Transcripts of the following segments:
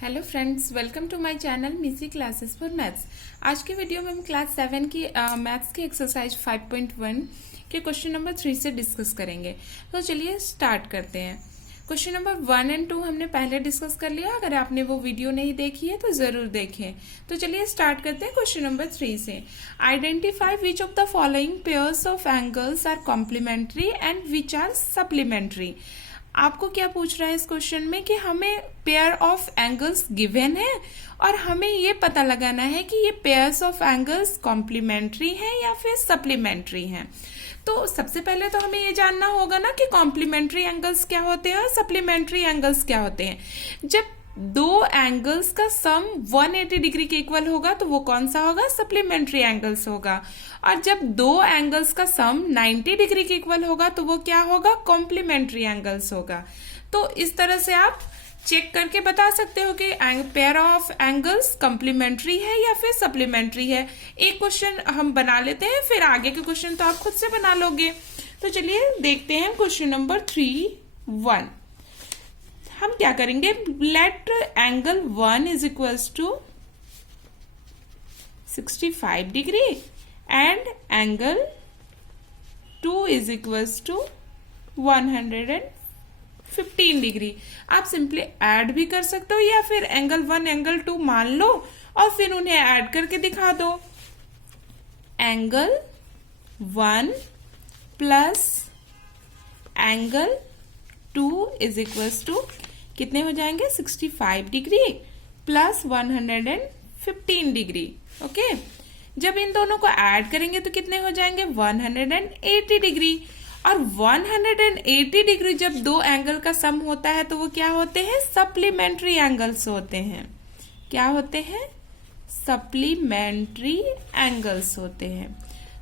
Hello friends, welcome to my channel Missy classes for maths. आज की video में हम क्लास 7 की मैथ्स की एक्सरसाइज 5.1 के क्वेश्चन नंबर 3 से डिस्कस करेंगे। तो चलिए स्टार्ट करते हैं। क्वेश्चन नंबर 1 और 2 हमने पहले डिस्कस कर लिया। अगर आपने वो वीडियो नहीं देखी है तो जरूर देखें। तो चलिए स्टार्ट करते हैं क्वेश्चन नंबर 3 से। Identify which of the following pairs of angles are complementary and which are supplementary. आपको क्या पूछ रहा है इस क्वेश्चन में कि हमें पेयर ऑफ एंगल्स गिवन है और हमें ये पता लगाना है कि ये पेयर्स ऑफ एंगल्स कॉम्प्लीमेंट्री हैं या फिर सप्लीमेंट्री हैं। तो सबसे पहले तो हमें ये जानना होगा ना कि कॉम्प्लीमेंट्री एंगल्स क्या होते हैं और सप्लीमेंट्री एंगल्स क्या होते हैं। जब दो एंगल्स का सम 180 डिग्री के इक्वल होगा तो वो कौन सा होगा? सप्लीमेंट्री एंगल्स होगा। और जब दो एंगल्स का सम 90 डिग्री के इक्वल होगा तो वो क्या होगा? कॉम्प्लीमेंट्री एंगल्स होगा। तो इस तरह से आप चेक करके बता सकते हो कि पेयर ऑफ एंगल्स कॉम्प्लीमेंट्री है या फिर सप्लीमेंट्री है। एक क्वेश्चन हम बना लेते हैं, फिर आगे के क्वेश्चन तो आप खुद से बना लोगे। तो चलिए देखते हैं क्वेश्चन नंबर 3(1). हम क्या करेंगे? Let angle 1 is equals to 65 degree and angle 2 is equals to 115 degree. आप सिंपली ऐड भी कर सकते हो या फिर एंगल 1 एंगल 2 मान लो और फिर उन्हें ऐड करके दिखा दो। Angle 1 plus angle 2 is equals to कितने हो जाएंगे? 65 डिग्री प्लस 115 डिग्री। ओके, जब इन दोनों को ऐड करेंगे तो कितने हो जाएंगे? 180 डिग्री। और 180 डिग्री जब दो एंगल का सम होता है तो वो क्या होते हैं? सप्लीमेंट्री एंगल्स होते हैं। क्या होते हैं? सप्लीमेंट्री एंगल्स होते हैं।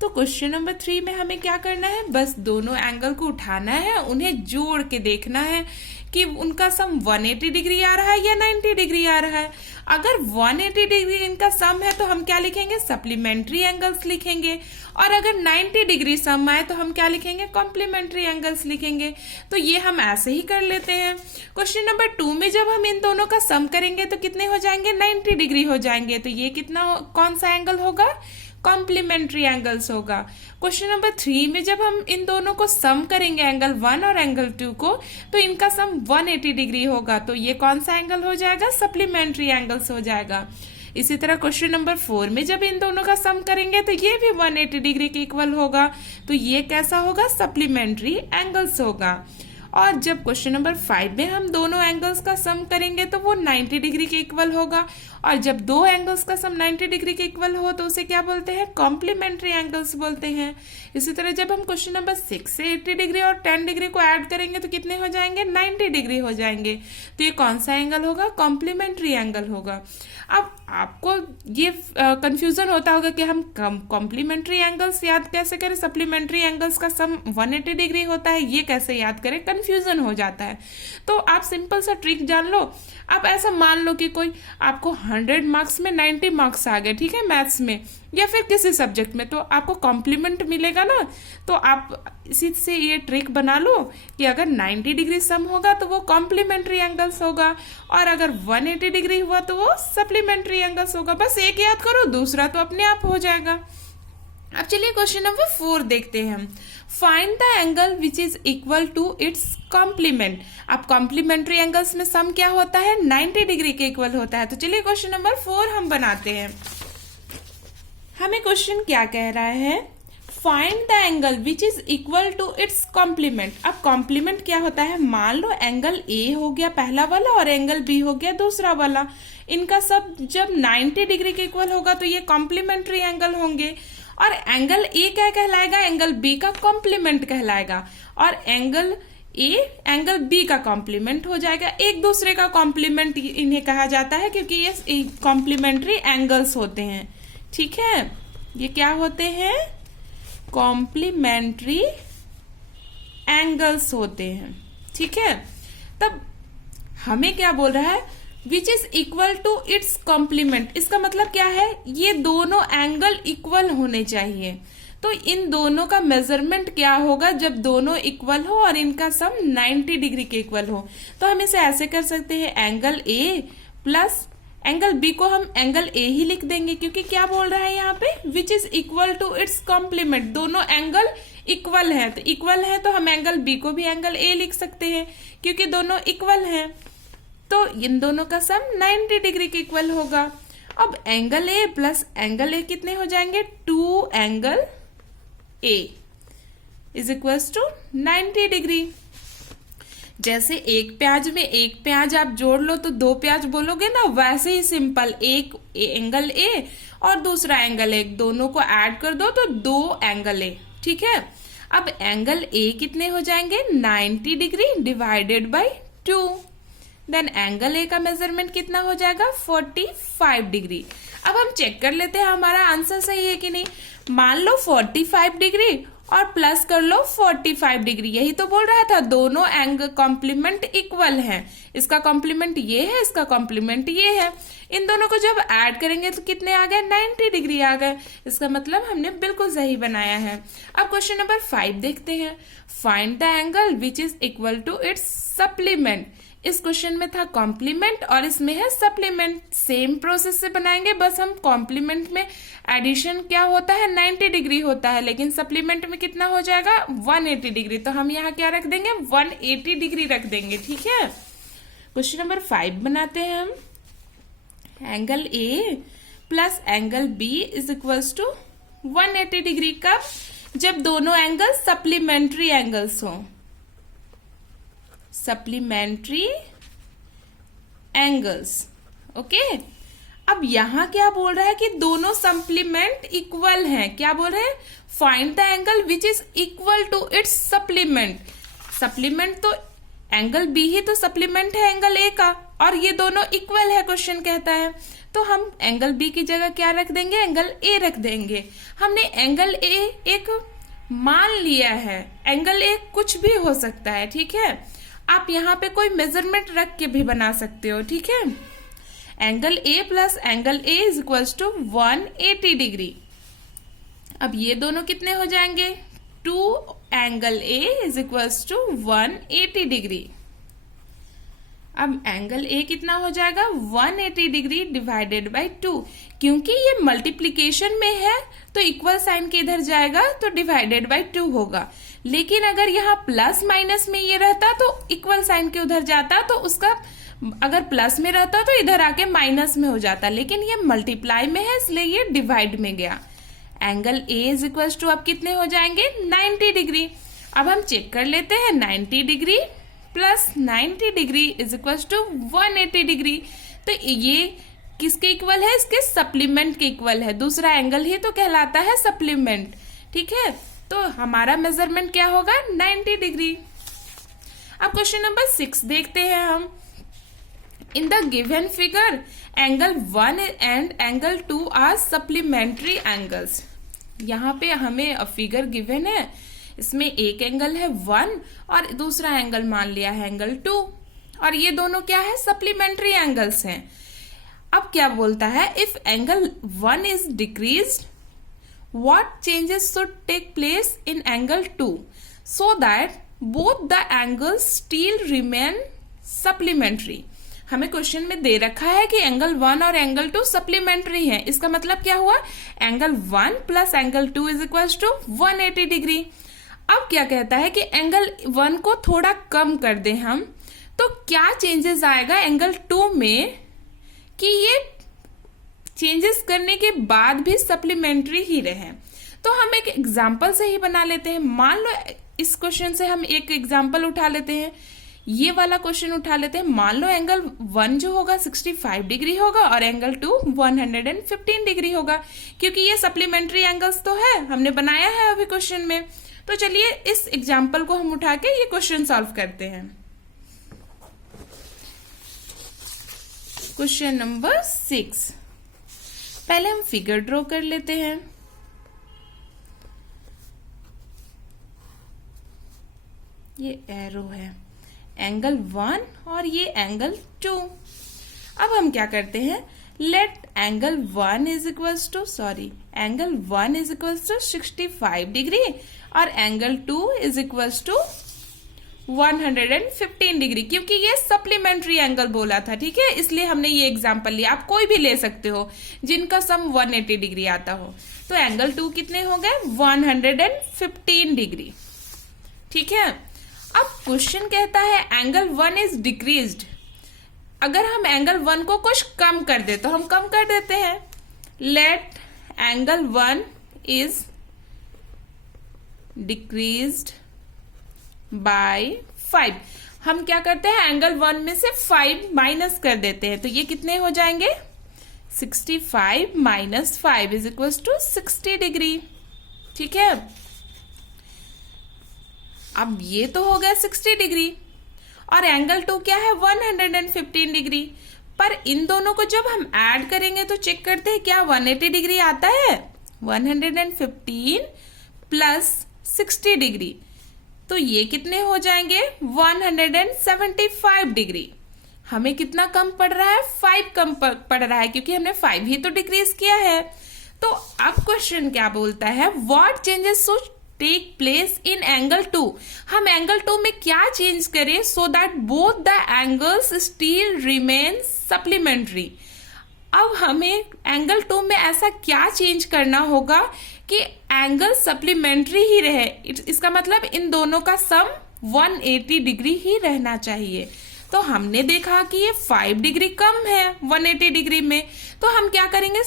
तो क्वेश्चन नंबर 3 में हमें क्या करना है? बस दोनों एंगल को उठाना है, उन्हें जोड़ के देखना है कि उनका सम 180 डिग्री आ रहा है या 90 डिग्री आ रहा है। अगर 180 डिग्री इनका सम है तो हम क्या लिखेंगे? सप्लीमेंट्री एंगल्स लिखेंगे। और अगर 90 डिग्री सम आए तो हम क्या लिखेंगे? कॉम्प्लीमेंट्री एंगल्स लिखेंगे। तो ये हम ऐसे ही कर लेते हैं। क्वेश्चन नंबर 2 में जब हम इन दोनों का सम करेंगे तो कितने हो जाएंगे? 90 डिग्री हो जाएंगे। तो ये कितना कौन सा एंगल होगा? कॉम्प्लीमेंट्री एंगल्स होगा। क्वेश्चन नंबर 3 में जब हम इन दोनों को सम करेंगे एंगल 1 और एंगल 2 को तो इनका सम 180 डिग्री होगा। तो ये कौन सा एंगल हो जाएगा? सप्लीमेंट्री एंगल्स हो जाएगा। इसी तरह क्वेश्चन नंबर 4 में जब इन दोनों का सम करेंगे तो ये भी 180 डिग्री के इक्वल होगा। तो ये कैसा होगा? सप्लीमेंट्री एंगल्स होगा। और जब क्वेश्चन नंबर 5 में हम दोनों एंगल्स का सम करेंगे तो वो 90 डिग्री के इक्वल होगा। और जब दो एंगल्स का सम 90 डिग्री के इक्वल हो तो उसे क्या बोलते हैं? कॉम्प्लीमेंट्री एंगल्स बोलते हैं। इसी तरह जब हम क्वेश्चन नंबर 6 से 80 डिग्री और 10 डिग्री को ऐड करेंगे तो कितने हो जाएंगे? 90 डिग्री हो जाएंगे। तो ये कौन सा एंगल होगा? कॉम्प्लीमेंट्री एंगल होगा। अब आपको ये कंफ्यूजन होता होगा कि हम कॉम्प्लीमेंट्री एंगल्स याद कैसे करें? सप्लीमेंट्री एंगल्स का सम 180 डिग्री होता है, ये कैसे याद करें? कंफ्यूजन हो जाता है। तो आप सिंपल सा ट्रिक जान लो। आप ऐसा मान लो कि कोई आपको 100 मार्क्स में 90 मार्क्स आ गए, ठीक है, मैथ्स में या फिर किसी सब्जेक्ट में, तो आपको कॉम्प्लीमेंट मिलेगा ना। तो आप इसी से ये ट्रिक बना लो कि अगर 90 डिग्री सम होगा तो वो कॉम्प्लीमेंट्री एंगल्स होगा और अगर 180 डिग्री हुआ तो वो सप्लीमेंट्री एंगल्स होगा। बस एक याद करो, दूसरा तो अपने आप हो जाएगा। अब चलिए क्वेश्चन नंबर 4 देखते हैं हम। Find the angle which is equal to its complement. अब कॉम्प्लीमेंट्री एंगल्स में सम क्या होता है? 90 डिग्री के इक्वल होता है। तो चलिए क्वेश्चन नंबर 4 हम बनाते हैं। हमें क्वेश्चन क्या कह रहा है? Find the angle which is equal to its complement. अब कॉम्प्लीमेंट क्या होता है? मान लो एंगल ए हो गया पहला वाला और एंगल बी हो गया दूसरा वाला। इनका सब जब 90 डिग्री के इक्वल होगा तो ये कॉम्प्लीमेंट्री एंगल होंगे। और एंगल ए क्या कहलाएगा? एंगल बी का कॉम्प्लीमेंट कहलाएगा। और एंगल ए एंगल बी का कॉम्प्लीमेंट हो जाएगा। एक दूसरे का कॉम्प्लीमेंट इन्हें कहा जाता है क्योंकि ये कॉम्प्लीमेंट्री एंगल्स होते हैं। ठीक है, ये क्या होते हैं? कॉम्प्लीमेंट्री एंगल्स होते हैं। ठीक है, तब हमें क्या बोल रहा है? Which is equal to its complement. इसका मतलब क्या है? ये दोनों एंगल इक्वल होने चाहिए। तो इन दोनों का मेजरमेंट क्या होगा जब दोनों इक्वल हो और इनका सम 90 डिग्री के इक्वल हो? तो हम इसे ऐसे कर सकते हैं, angle A plus angle B को हम एंगल ए ही लिख देंगे, क्योंकि क्या बोल रहा है यहाँ पे, which is equal to its complement. दोनों एंगल इक्वल है, तो इक्वल है तो हम एंगल बी को भी एंगल ए लिख सकते हैं, क्योंकि दोनों इक्वल हैं। तो इन दोनों का सम 90 डिग्री के इक्वल होगा। अब angle A plus angle A कितने हो जाएंगे, 2 angle A is equals to 90 degree. जैसे एक प्याज में एक प्याज आप जोड़ लो तो 2 प्याज बोलोगे ना, वैसे ही सिंपल एक एंगल ए और दूसरा एंगल ए, दोनों को ऐड कर दो तो 2 एंगल ए। ठीक है, अब एंगल ए कितने हो जाएंगे, 90 degree divided by 2। Then angle A का मेजरमेंट कितना हो जाएगा, 45 डिग्री। अब हम चेक कर लेते हैं हमारा आंसर सही है कि नहीं। मान लो 45 डिग्री और प्लस कर लो 45 डिग्री, यही तो बोल रहा था, दोनों एंगल कॉम्प्लीमेंट इक्वल हैं। इसका कॉम्प्लीमेंट ये है, इसका कॉम्प्लीमेंट ये है। इन दोनों को जब ऐड करेंगे तो कितने आ गए, 90 डिग्री आ गए। इसका मतलब हमने बिल्कुल सही बनाया है। अब क्वेश्चन नंबर 5 देखते हैं। Find the angle which is equal to its supplement. इस क्वेश्चन में था कॉम्प्लीमेंट और इसमें है सप्लीमेंट। सेम प्रोसेस से बनाएंगे, बस हम कॉम्प्लीमेंट में एडिशन क्या होता है, 90 डिग्री होता है, लेकिन सप्लीमेंट में कितना हो जाएगा, 180 डिग्री। तो हम यहाँ क्या रख देंगे, 180 डिग्री रख देंगे। ठीक है, क्वेश्चन नंबर 5 बनाते हैं हम। Angle A plus angle B is equals to 180 degree. कब, जब दोनों एंगल सप्लीमेंट्री एंगल्स हों, सप्लीमेंट्री एंगल्स। ओके, अब यहां क्या बोल रहा है कि दोनों सप्लीमेंट इक्वल हैं। क्या बोल रहे हैं, find the angle which is equal to its supplement. Supplement तो एंगल बी ही तो सप्लीमेंट है एंगल ए का, और ये दोनों इक्वल है क्वेश्चन कहता है। तो हम एंगल बी की जगह क्या रख देंगे, एंगल ए रख देंगे। हमने एंगल ए एक मान लिया है, एंगल ए कुछ भी हो सकता है। ठीक है, आप यहाँ पे कोई मेजरमेंट रख के भी बना सकते हो। ठीक है, angle A plus angle A is equal to 180 degree. अब ये दोनों कितने हो जाएंगे, 2 angle A is equal to 180 degree. अब एंगल ए कितना हो जाएगा, 180 डिग्री डिवाइडेड बाय 2। क्योंकि ये मल्टीप्लीकेशन में है तो इक्वल साइन के इधर जाएगा तो डिवाइडेड बाय 2 होगा। लेकिन अगर यहाँ प्लस माइनस में ये रहता तो इक्वल साइन के उधर जाता, तो उसका अगर प्लस में रहता तो इधर आके माइनस में हो जाता, लेकिन ये मल्टीप्लाई में है इसलिए ये डिवाइड में गया। Angle A is equal to अब कितने हो जाएंगे, 90 डिग्री। अब हम चेक कर लेते हैं, 90 degree plus 90 degree is equal to 180 degree. तो ये किसके इक्वल है, इसके सप्लीमेंट के इक्वल है। दूसरा एंगल ही तो कहलाता है सप्लीमेंट। ठीक है, तो हमारा मेजरमेंट क्या होगा, 90 डिग्री। अब क्वेश्चन नंबर 6 देखते हैं हम। In the given figure angle 1 and angle 2 are supplementary angles. यहाँ पे हमें फिगर गिवन है, इसमें एक एंगल है 1 और दूसरा एंगल मान लिया है एंगल 2, और ये दोनों क्या है, सप्लीमेंट्री एंगल्स हैं। अब क्या बोलता है, if angle 1 is decreased, what changes should take place in angle 2 so that both the angles still remain supplementary। हमें क्वेश्चन में दे रखा है कि एंगल 1 और एंगल 2 सप्लीमेंट्री हैं। इसका मतलब क्या हुआ, angle 1 plus angle 2 is equal to 180 degree. अब क्या कहता है कि एंगल 1 को थोड़ा कम कर दें हम, तो क्या चेंजेस आएगा एंगल 2 में कि ये चेंजेस करने के बाद भी सप्लीमेंट्री ही रहे। तो हम एक एग्जाम्पल से ही बना लेते हैं। मान लो इस क्वेश्चन से हम एक एग्जाम्पल उठा लेते हैं, ये वाला क्वेश्चन उठा लेते हैं। मान लो एंगल 1 जो होगा 65 डिग्री होगा और एंगल 2 115 डिग्री होगा, क्योंकि ये सप्लीमेंट्री एंगल्स तो है, हमने बनाया है अभी क्वेश्चन में। तो चलिए इस एग्जाम्पल को हम उठा के ये क्वेश्चन सॉल्व करते हैं। क्वेश्चन नंबर 6, पहले हम फिगर ड्रॉ कर लेते हैं। ये एरो है, एंगल 1 और ये एंगल 2। अब हम क्या करते हैं, let angle 1 is equals to angle 1 is equals to 65 degree और angle 2 is equals to 115 degree, क्योंकि ये सप्लीमेंट्री एंगल बोला था, ठीक है, इसलिए हमने ये एग्जांपल लिया। आप कोई भी ले सकते हो जिनका सम 180 डिग्री आता हो। तो एंगल 2 कितने हो गए? 115 डिग्री, ठीक है। अब क्वेश्चन कहता है एंगल 1 इज डिक्रीज्ड। अगर हम एंगल 1 को कुछ कम कर दे तो हम कम कर देते हैं। Let angle 1 is decreased bye 5। हम क्या करते हैं, एंगल 1 में से 5 माइनस कर देते हैं, तो ये कितने हो जाएंगे? 65 minus 5 is equal to 60 degree, ठीक है। अब ये तो हो गया 60 डिग्री, और एंगल 2 क्या है? 115 डिग्री। पर इन दोनों को जब हम ऐड करेंगे तो चेक करते हैं क्या 180 डिग्री आता है? 115 प्लस 60 डिग्री, तो ये कितने हो जाएंगे? 175 डिग्री। हमें कितना कम पड़ रहा है? 5 कम पड़ रहा है, क्योंकि हमने 5 ही तो डिक्रीज किया है। तो अब क्वेश्चन क्या बोलता है? What changes should take place in angle 2। हम एंगल 2 में क्या चेंज करें so that both the angles still remain supplementary. अब हमें एंगल 2 में ऐसा क्या चेंज करना होगा कि एंगल सप्लीमेंट्री ही रहे। इसका मतलब इन दोनों का सम 180 डिग्री ही रहना चाहिए। तो हमने देखा कि ये 5 डिग्री कम है 180 डिग्री में, तो हम क्या करेंगे,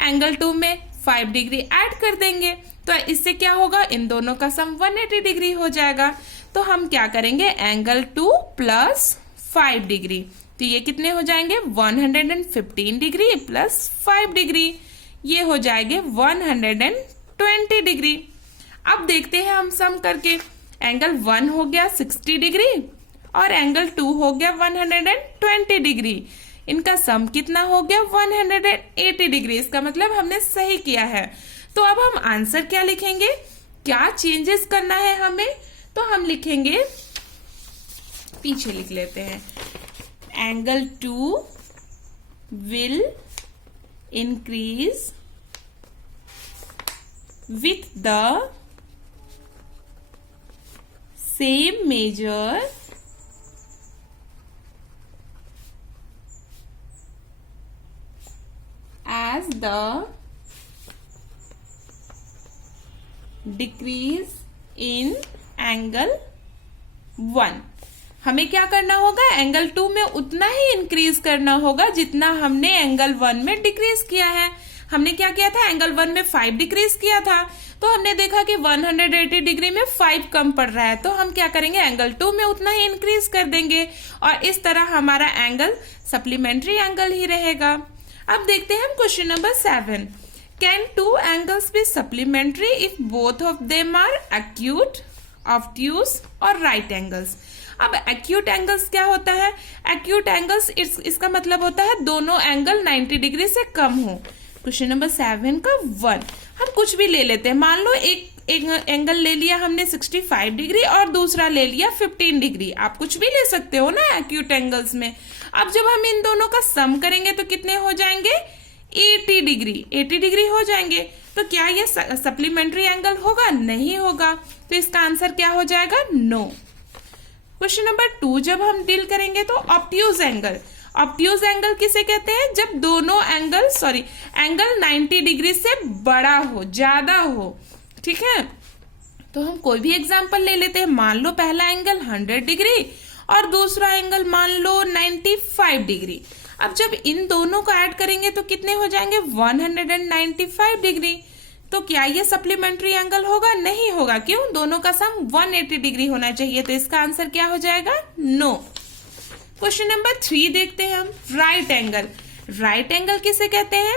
एंगल 2 में 5 डिग्री ऐड कर देंगे, तो इससे क्या होगा, इन दोनों का सम 180 डिग्री हो जाएगा। तो हम क्या करेंगे, एंगल 2 प्लस 5 डिग्री, तो ये कितने हो जाएंगे? 115 डिग्री प्लस 5 डिग्री, ये हो जाएंगे 120 डिग्री। अब देखते हैं हम सम करके। एंगल 1 हो गया 60 डिग्री और एंगल 2 हो गया 120 डिग्री। इनका सम कितना हो गया? 180 डिग्री। इसका मतलब हमने सही किया है। तो अब हम आंसर क्या लिखेंगे, क्या चेंजेस करना है हमें? तो हम लिखेंगे, पीछे लिख लेते हैं, angle 2 will increase with the same measure as the decrease in angle 1। हमें क्या करना होगा, एंगल 2 में उतना ही इंक्रीज करना होगा जितना हमने एंगल 1 में डिक्रीज किया है। हमने क्या किया था, एंगल 1 में 5 डिक्रीज किया था, तो हमने देखा कि 180 डिग्री में 5 कम पड़ रहा है, तो हम क्या करेंगे, एंगल 2 में उतना ही इंक्रीज कर देंगे और इस तरह हमारा एंगल सप्लीमेंट्री एंगल ही रहेगा। अब देखते हैं हम question number 7। Can 2 angles be supplementary if both of them are acute, obtuse और राइट एंगल्स। अब एक्यूट एंगल्स क्या होता है? एक्यूट एंगल्स इसका मतलब होता है दोनों एंगल 90 डिग्री से कम हो। क्वेश्चन नंबर 7 का 1 हम कुछ भी ले लेते हैं। मान लो एक एंगल ले लिया हमने 65 डिग्री और दूसरा ले लिया 15 डिग्री। आप कुछ भी ले सकते हो ना एक्यूट एंगल्स में। अब जब हम इन दोनों का सम करेंगे तो कितने हो जाएंगे? 80 डिग्री। 80 डिग्री हो जाएंगे। तो क्या ये सप्लीमेंट्री एंगल होगा? नहीं होगा। तो इसका आंसर क्या हो जाएगा? नो। क्वेश्चन नंबर 2 जब हम डील करेंगे तो ऑब्ट्यूज एंगल। ऑब्ट्यूज एंगल किसे कहते हैं? जब दोनों एंगल 90 डिग्री से बड़ा हो, ज्यादा हो, ठीक है। तो हम कोई भी एग्जांपल ले लेते हैं। मान लो पहला एंगल 100 डिग्री और दूसरा एंगल मान लो 95 डिग्री। अब जब इन दोनों को ऐड करेंगे तो कितने हो जाएंगे? 195 डिग्री। तो क्या ये सप्लीमेंट्री एंगल होगा? नहीं होगा। क्यों? दोनों का सम 180 डिग्री होना चाहिए। तो इसका आंसर क्या हो जाएगा? नो। क्वेश्चन नंबर 3 देखते हैं हम, राइट एंगल। राइट एंगल किसे कहते हैं?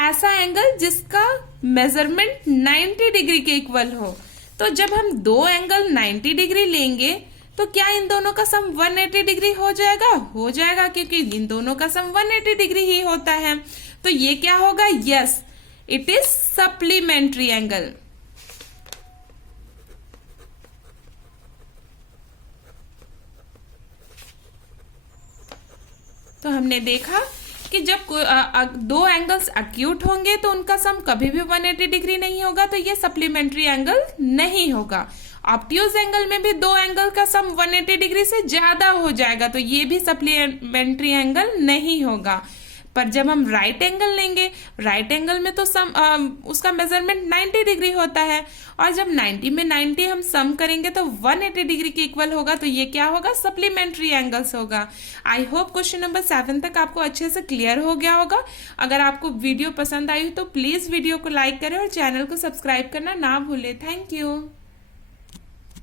ऐसा एंगल जिसका मेजरमेंट 90 डिग्री के इक्वल हो। तो जब हम दो एंगल 90 डिग्री लेंगे तो क्या इन दोनों का सम 180 डिग्री हो जाएगा? हो जाएगा, क्योंकि इन दोनों का सम 180 डिग्री ही होता है। तो ये क्या होगा? Yes, it is supplementary angle. तो हमने देखा कि जब दो एंगल्स एक्यूट होंगे तो उनका सम कभी भी 180 डिग्री नहीं होगा, तो ये सप्लीमेंट्री एंगल नहीं होगा। ऑब्ट्यूज एंगल में भी दो एंगल का सम 180 डिग्री से ज्यादा हो जाएगा, तो ये भी सप्लीमेंट्री एंगल नहीं होगा। पर जब हम राइट एंगल लेंगे, राइट एंगल में तो उसका मेजरमेंट 90 डिग्री होता है, और जब 90 में 90 हम सम करेंगे तो 180 डिग्री के इक्वल होगा, तो ये क्या होगा, सप्लीमेंट्री एंगल्स होगा। आई होप क्वेश्चन नंबर 7 तक आपको अच्छे से क्लियर हो गया होगा। अगर आपको वीडियो पसंद आई तो प्लीज वीडियो को लाइक करें और चैनल को सब्सक्राइब करना ना भूलें। Thank you.